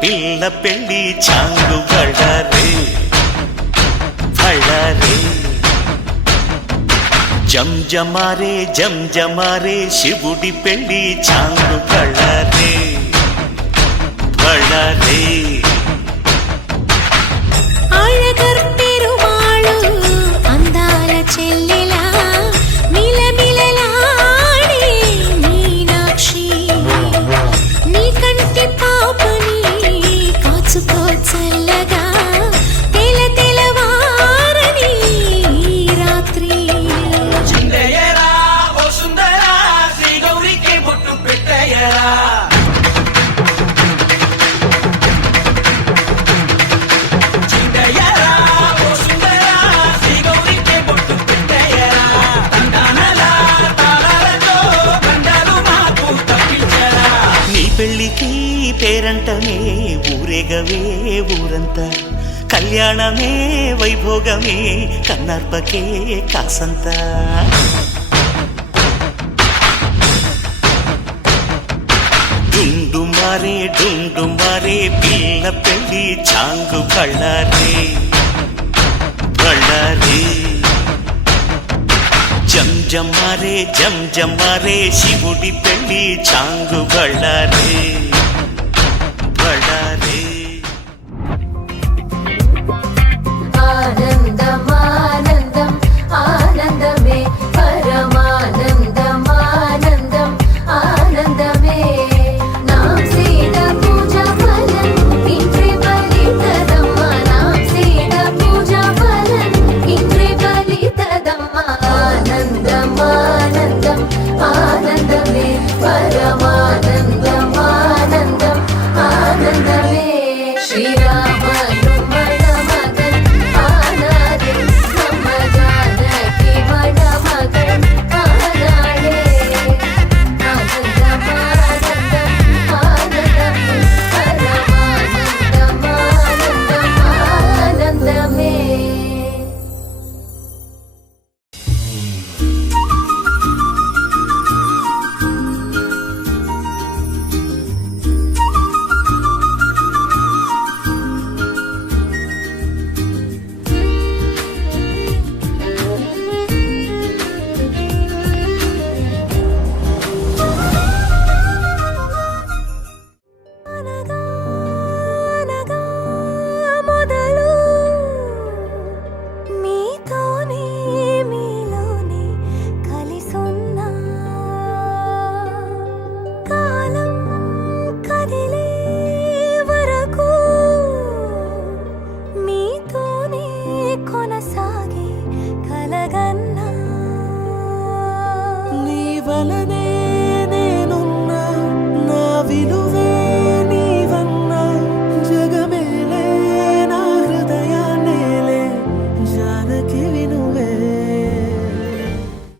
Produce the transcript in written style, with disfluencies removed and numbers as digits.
పిల్ల పెళ్ళి చాంగు బళ్ళారే బళ్ళారే జంజమారే జంజమారే శివుడి పెళ్ళి చాంగు బళ్ళారే బళ్ళారే అందాల చెల్లెలా మిలమిలలాడే మీనాక్షి నీ కంటి పాపని కాచుకో చల్లగా తెల తెలవారని రాత్రి చిందయ్యరా ఓ సుందరా శ్రీ గౌరికి బొట్టు పెట్టయ్యరా పెళ్ళికి పేరంటమే ఊరేగవే ఊరంతా కళ్యాణమే వైభోగమే కన్నార్పకే కాసంత డుండుమారే డుండుమారే పిల్ల పెళ్ళి చాంగు బళ్ళారే బళ్ళారే జంజమారే జంజమారే శివుడి పెళ్ళి చాంగు బళ్ళారే బళ్ళారే